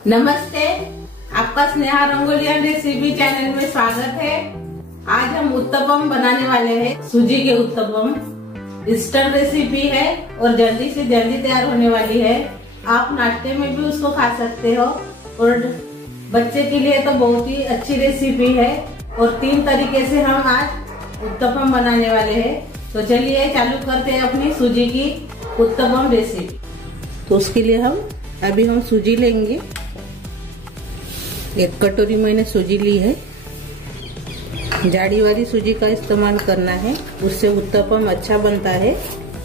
नमस्ते, आपका Sneha रंगोलिया recipe channel में स्वागत है। आज हम उत्तपम बनाने वाले हैं। सूजी के उत्तपम इंस्टेंट रेसिपी है और जल्दी से जल्दी तैयार होने वाली है। आप नाश्ते में भी उसको खा सकते हो और बच्चे के लिए तो बहुत ही अच्छी रेसिपी है। और 3 तरीके से हम आज उत्तपम बनाने वाले हैं। तो चलिए चालू करते हैं अपनी सूजी की उत्तपम रेसिपी। तो उसके लिए हम सूजी लेंगे। 1 कटोरी मैंने सूजी ली है। जाड़ी वाली सूजी का इस्तेमाल करना है, उससे उत्तपम अच्छा बनता है।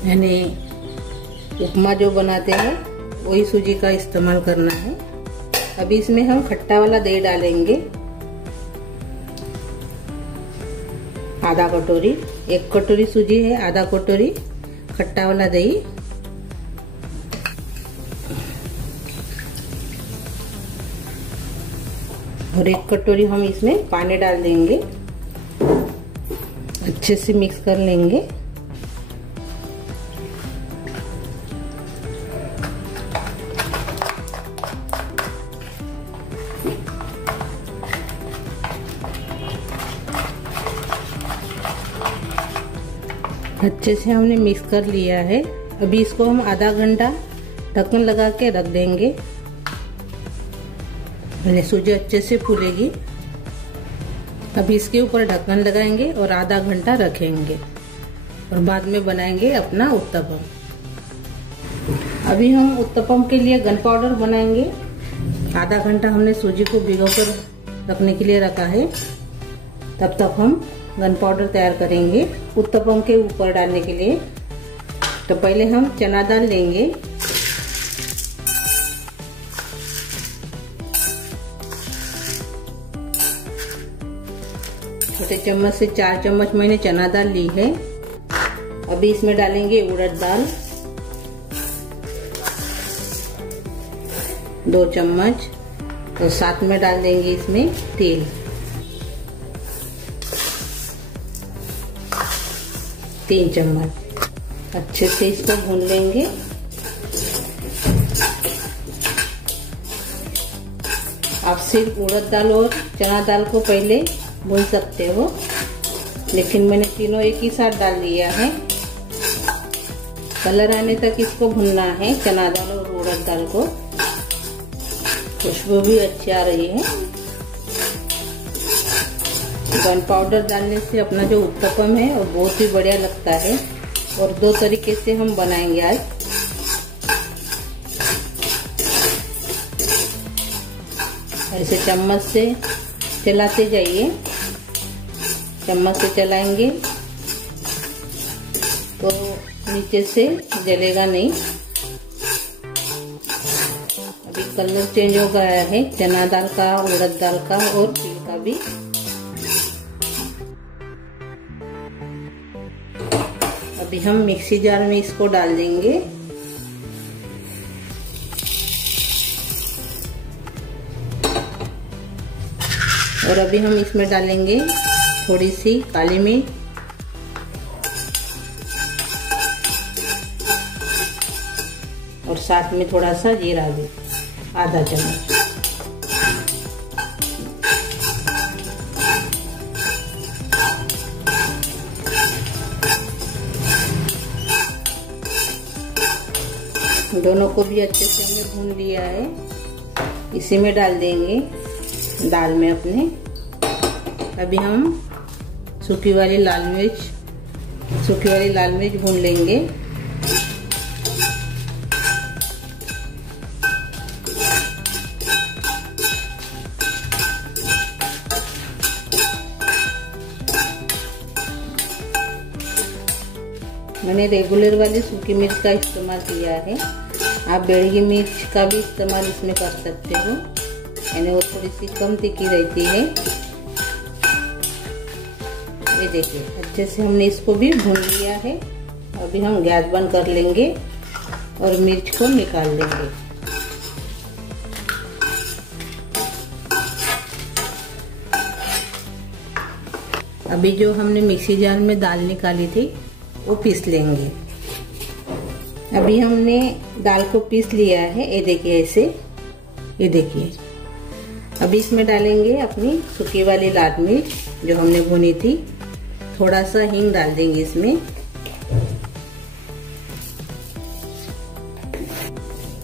यानी उपमा जो बनाते हैं वही सूजी का इस्तेमाल करना है। अभी इसमें हम खट्टा वाला दही डालेंगे, आधा कटोरी। 1 कटोरी सूजी है, आधा कटोरी खट्टा वाला दही। और 1 कटोरी हम इसमें पानी डाल देंगे, अच्छे से मिक्स कर लेंगे। अच्छे से हमने मिक्स कर लिया है। अभी इसको हम आधा घंटा ढक्कन लगा के रख देंगे। सूजी अच्छे से फूलेगी। अभी इसके ऊपर ढक्कन लगाएंगे और आधा घंटा रखेंगे और बाद में बनाएंगे अपना उत्तपम। अभी हम उत्तपम के लिए गन पाउडर बनाएंगे। आधा घंटा हमने सूजी को भिगोकर रखने के लिए रखा है। तब तक हम गन पाउडर तैयार करेंगे उत्तपम के ऊपर डालने के लिए। तो पहले हम चना दाल लेंगे। छोटे चम्मच से 4 चम्मच मैंने चना दाल ली है। अभी इसमें डालेंगे उड़द दाल 2 चम्मच और साथ में डाल देंगे इसमें तेल 3 चम्मच। अच्छे से इसको भून लेंगे। आप सिर्फ उड़द दाल और चना दाल को पहले भून सकते हो, लेकिन मैंने तीनों एक ही साथ डाल दिया है। कलर आने तक इसको भूनना है, चना दाल और उड़द दाल को। खुशबू भी अच्छी आ रही है। गन पाउडर डालने से अपना जो उत्तपम है वो बहुत ही बढ़िया लगता है। और 2 तरीके से हम बनाएंगे आज। ऐसे चम्मच से चलाते जाइए। चम्मच से चलाएंगे तो नीचे से जलेगा नहीं। अभी कलर चेंज हो गया है चना दाल का, उड़द दाल का और तिल का भी। अभी हम मिक्सी जार में इसको डाल देंगे। और अभी हम इसमें डालेंगे थोड़ी सी काली मिर्च, और साथ में थोड़ा सा जीरा भी, आधा चम्मच। दोनों को भी अच्छे से हमने भून लिया है। इसी में डाल देंगे दाल में अपने। अभी हम सूखी वाली लाल मिर्च भून लेंगे। मैंने रेगुलर वाली सूखी मिर्च का इस्तेमाल किया है। आप बेड़गी मिर्च का भी इस्तेमाल इसमें कर सकते हो, यानी वो थोड़ी सी कम तीखी रहती है। ये देखिए अच्छे से हमने इसको भी भून लिया है। अभी हम गैस बंद कर लेंगे और मिर्च को निकाल लेंगे। अभी जो हमने मिक्सी जार में दाल निकाली थी वो पीस लेंगे। अभी हमने दाल को पीस लिया है, ये देखिए ऐसे। ये देखिए, अभी इसमें डालेंगे अपनी सूखी वाली लाल मिर्च जो हमने भुनी थी। थोड़ा सा हींग डाल देंगे इसमें,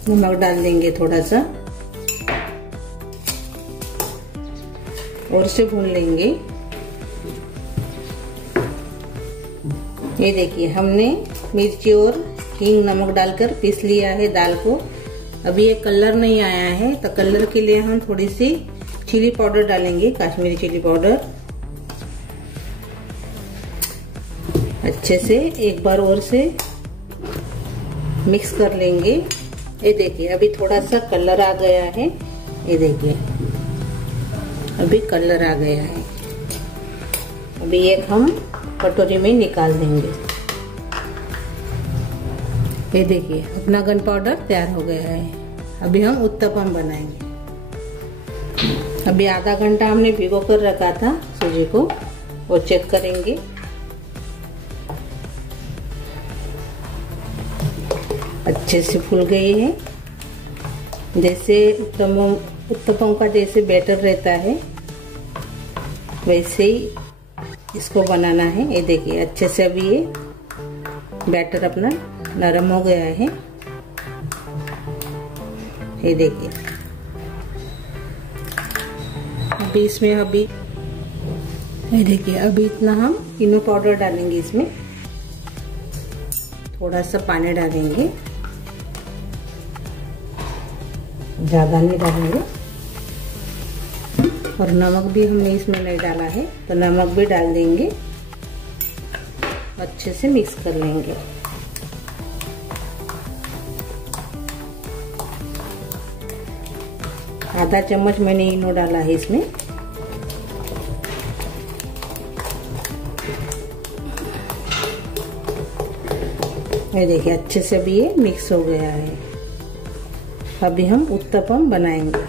नमक डाल देंगे थोड़ा सा और इसे भून लेंगे। ये देखिए, हमने मिर्ची और हींग नमक डालकर पीस लिया है दाल को। अभी ये कलर नहीं आया है तो कलर के लिए हम थोड़ी सी चिली पाउडर डालेंगे, कश्मीरी चिली पाउडर। अच्छे से एक बार और से मिक्स कर लेंगे। ये देखिए, अभी थोड़ा सा कलर आ गया है। ये देखिए, अभी कलर आ गया है। अभी एक हम कटोरी में निकाल देंगे। ये देखिए, अपना गन पाउडर तैयार हो गया है। अभी हम उत्तपम बनाएंगे। अभी आधा घंटा हमने भिगो कर रखा था सूजी को, वो चेक करेंगे। अच्छे से फूल गई है। जैसे उत्तपम का जैसे बैटर रहता है वैसे ही इसको बनाना है। ये देखिए, अच्छे से अभी ये बैटर अपना नरम हो गया है। ये देखिए, अभी इसमें ये देखिए, अभी इतना हम इनो पाउडर डालेंगे इसमें। थोड़ा सा पानी डालेंगे, ज्यादा नहीं डालेंगे। और नमक भी हमने इसमें नहीं डाला है तो नमक भी डाल देंगे। अच्छे से मिक्स कर लेंगे। आधा चम्मच मैंने इनो डाला है इसमें। ये देखिए, अच्छे से अभी ये मिक्स हो गया है। अभी हम उत्तपम बनाएंगे।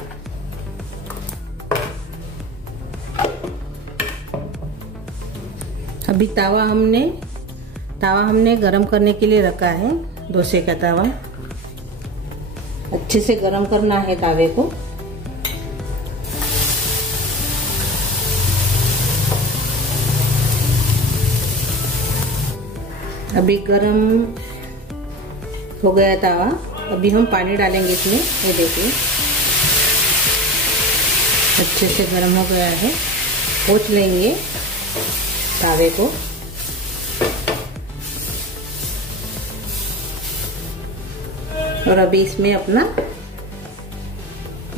अभी तावा हमने गरम करने के लिए रखा है, डोसे का तावा। अच्छे से गरम करना है तावे को। अभी गरम हो गया तावा। अभी हम पानी डालेंगे इसमें। ये देखिए, अच्छे से गरम हो गया है। पोंछ लेंगे तावे को। और अभी इसमें अपना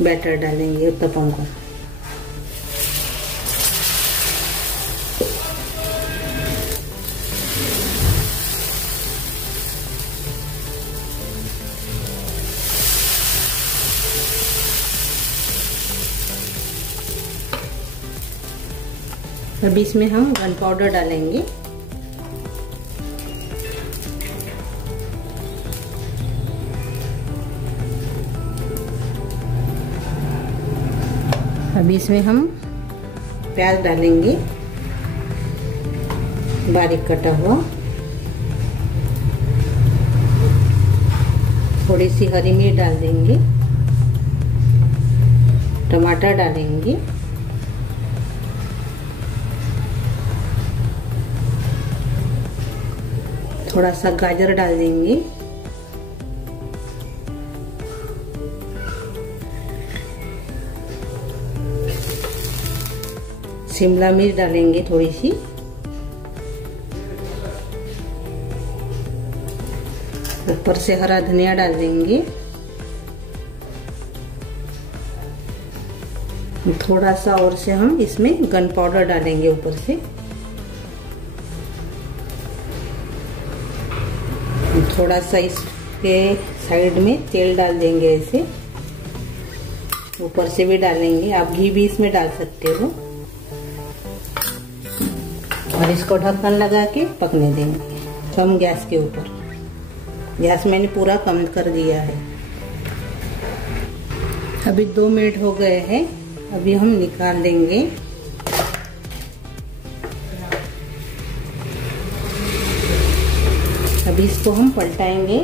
बैटर डालेंगे उत्तपम को। अभी इसमें हम गन पाउडर डालेंगे। अभी इसमें हम प्याज डालेंगे, बारीक कटा हुआ। थोड़ी सी हरी मिर्च डाल देंगे। टमाटर डालेंगे। थोड़ा सा गाजर डाल देंगे। शिमला मिर्च डालेंगे थोड़ी सी। ऊपर से हरा धनिया डाल देंगे। थोड़ा सा और से हम इसमें गन पाउडर डालेंगे ऊपर से। थोड़ा सा इसके साइड में तेल डाल देंगे ऐसे। ऊपर से भी डालेंगे, आप घी भी इसमें डाल सकते हो। और इसको ढक्कन लगा के पकने देंगे कम गैस के ऊपर। गैस मैंने पूरा कम कर दिया है। अभी 2 मिनट हो गए हैं। अभी हम निकाल देंगे। अभी इसको हम पलटाएंगे।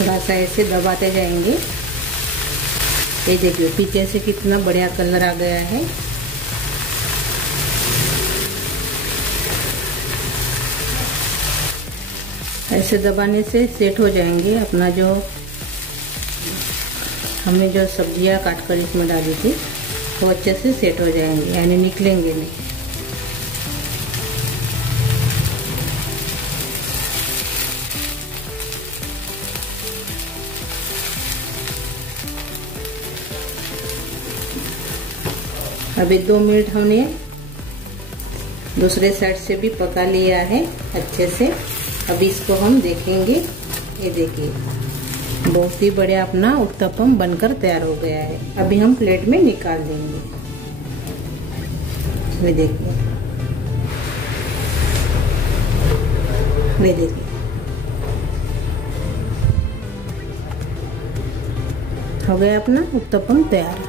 थोड़ा सा ऐसे दबाते जाएंगे। ये देखिए पीछे से कितना बढ़िया कलर आ गया है। ऐसे दबाने से सेट हो जाएंगे अपना जो हमने जो सब्जियां काट कर इसमें डाली थी वो अच्छे से सेट हो जाएंगे, यानी निकलेंगे नहीं। अभी 2 मिनट हमने दूसरे साइड से भी पका लिया है अच्छे से। अभी इसको हम देखेंगे। ये देखिए बहुत ही बढ़िया अपना उत्तपम बनकर तैयार हो गया है। अभी हम प्लेट में निकाल देंगे। ये देखिए, ये देखिए हो गया अपना उत्तपम तैयार।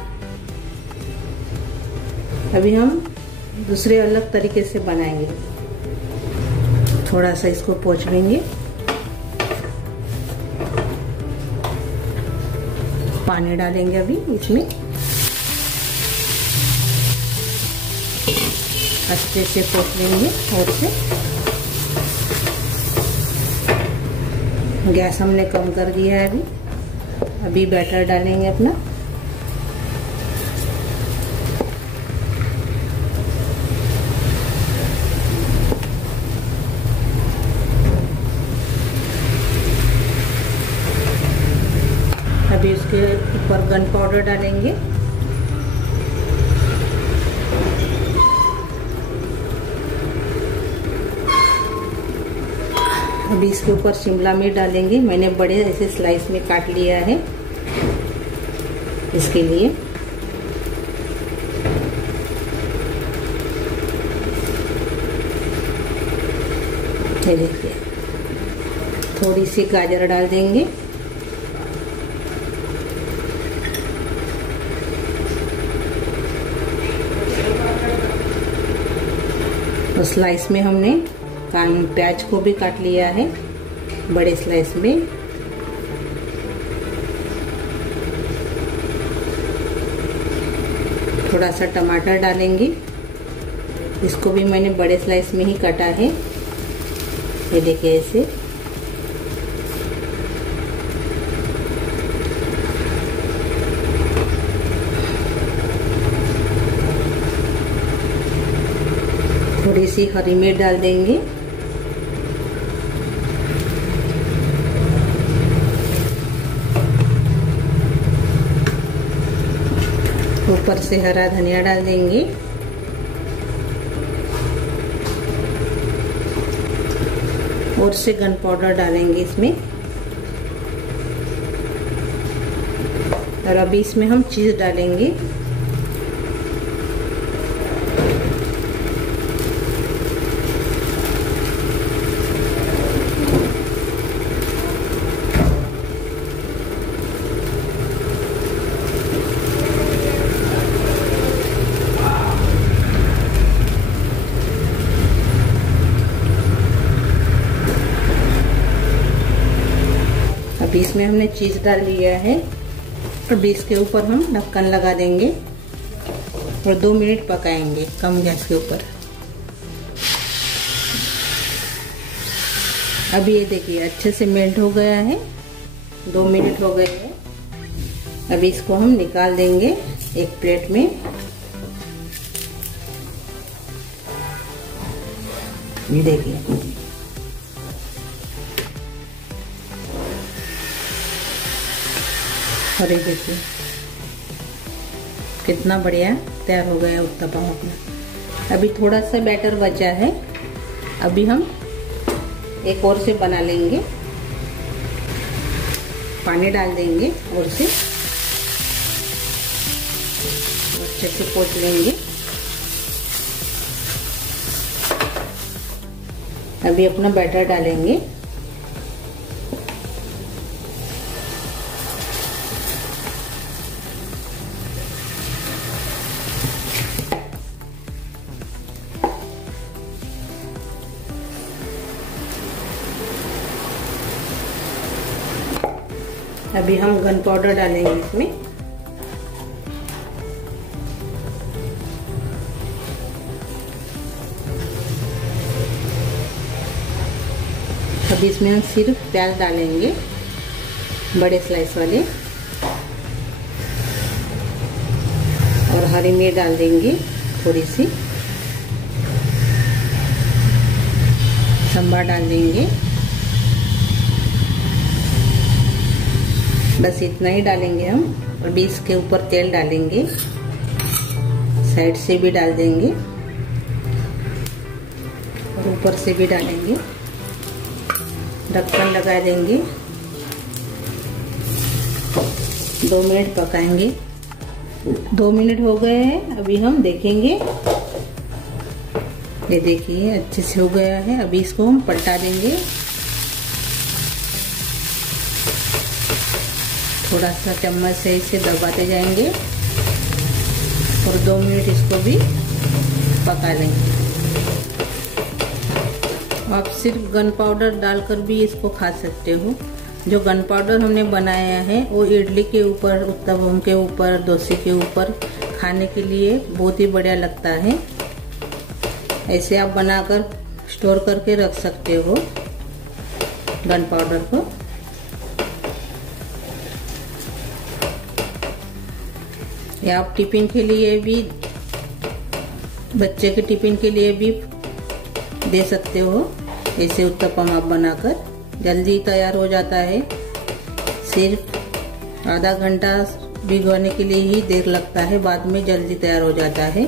अभी हम दूसरे अलग तरीके से बनाएंगे। थोड़ा सा इसको पोंछ लेंगे, पानी डालेंगे अभी इसमें, अच्छे से पोंछ लेंगे और से। गैस हमने कम कर दिया है। अभी बैटर डालेंगे अपना। अभी उसके ऊपर गन पाउडर डालेंगे। अभी इसके ऊपर शिमला मिर्च डालेंगे। मैंने बड़े ऐसे स्लाइस में काट लिया है इसके लिए। ये देखिए थोड़ी सी गाजर डाल देंगे। तो स्लाइस में हमने प्याज को भी काट लिया है बड़े स्लाइस में। थोड़ा सा टमाटर डालेंगे। इसको भी मैंने बड़े स्लाइस में ही काटा है। ये देखिए ऐसे। थोड़ी सी हरी मिर्च डाल देंगे। ऊपर से हरा धनिया डाल देंगे। और से गन पाउडर डालेंगे इसमें। और अभी इसमें हम चीज डालेंगे। अभी इसमें हमने चीज डाल लिया है। अभी इसके ऊपर हम ढक्कन लगा देंगे और 2 मिनट पकाएंगे कम गैस के ऊपर। अभी ये देखिए अच्छे से मेल्ट हो गया है। 2 मिनट हो गए हैं। अभी इसको हम निकाल देंगे एक प्लेट में। ये देखिए और ये देखिए कितना बढ़िया तैयार हो गया उत्तपम अपना। अभी थोड़ा सा बैटर बचा है। अभी हम एक और से बना लेंगे। पानी डाल देंगे और से अच्छे से पोंछ लेंगे। अभी अपना बैटर डालेंगे। अभी हम गन पाउडर डालेंगे इसमें। अभी इसमें हम सिर्फ प्याज डालेंगे, बड़े स्लाइस वाले, और हरी मिर्च डाल देंगे थोड़ी सी, संबार डाल देंगे, बस इतना ही डालेंगे हम। और भी इसके ऊपर तेल डालेंगे, साइड से भी डाल देंगे और ऊपर से भी डालेंगे। ढक्कन लगा देंगे, 2 मिनट पकाएंगे। 2 मिनट हो गए हैं, अभी हम देखेंगे। ये देखिए अच्छे से हो गया है। अभी इसको हम पलटा देंगे, थोड़ा सा चम्मच से इसे दबाते जाएंगे और 2 मिनट इसको भी पका लेंगे। आप सिर्फ गन पाउडर डालकर भी इसको खा सकते हो। जो गन पाउडर हमने बनाया है वो इडली के ऊपर, उत्तपम के ऊपर, डोसे के ऊपर खाने के लिए बहुत ही बढ़िया लगता है। ऐसे आप बनाकर स्टोर करके रख सकते हो गन पाउडर को। या आप टिफिन के लिए भी, बच्चे के टिफिन के लिए भी दे सकते हो। ऐसे उत्तपम आप बनाकर, जल्दी तैयार हो जाता है। सिर्फ आधा घंटा भिगोने के लिए ही देर लगता है, बाद में जल्दी तैयार हो जाता है।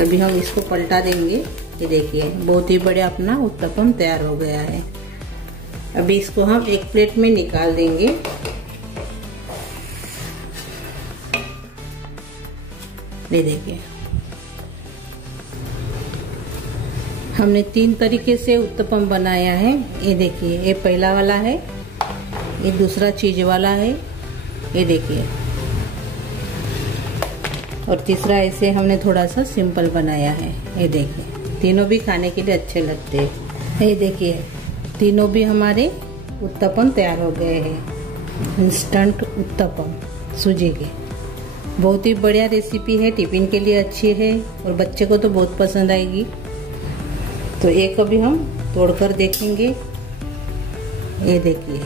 अभी हम इसको पलटा देंगे। ये देखिए बहुत ही बढ़िया अपना उत्तपम तैयार हो गया है। अभी इसको हम एक प्लेट में निकाल देंगे। ये देखिए हमने 3 तरीके से उत्तपम बनाया है। ये देखिए, ये पहला वाला है, ये दूसरा चीज वाला है, ये देखिए, और तीसरा ऐसे हमने थोड़ा सा सिंपल बनाया है। ये देखिए तीनों भी खाने के लिए अच्छे लगते हैं। ये देखिए तीनों भी हमारे उत्तपम तैयार हो गए हैं। इंस्टेंट उत्तपम सूजी के, बहुत ही बढ़िया रेसिपी है, टिफिन के लिए अच्छी है और बच्चे को तो बहुत पसंद आएगी। तो एक अभी हम तोड़कर देखेंगे। ये देखिए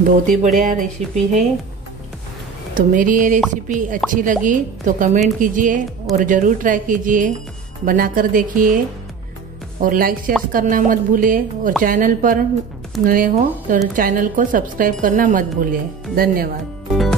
बहुत ही बढ़िया रेसिपी है। तो मेरी ये रेसिपी अच्छी लगी तो कमेंट कीजिए और ज़रूर ट्राई कीजिए, बनाकर देखिए और लाइक शेयर करना मत भूलिए। और चैनल पर नए हो तो चैनल को सब्सक्राइब करना मत भूलिए। धन्यवाद।